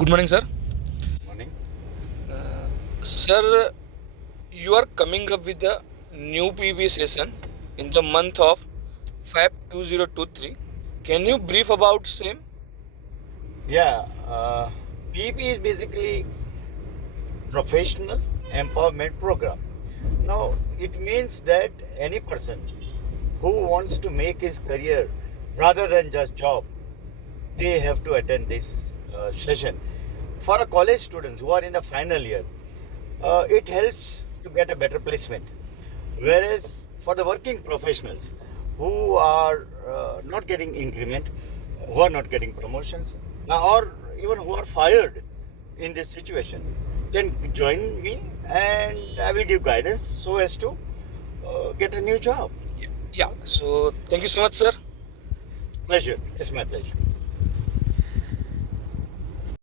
Good morning, sir. Morning. Sir, you are coming up with the new PB session in the month of Feb 2023. Can you brief about same? Yeah, PEP is basically professional empowerment program. Now, it means that any person who wants to make his career rather than just job, they have to attend this session. For a college students who are in the final year, it helps to get a better placement. Whereas for the working professionals who are not getting increment, who are not getting promotions, or even who are fired in this situation, can join me and I will give guidance so as to get a new job. Yeah. So thank you so much, sir. Pleasure. It's my pleasure.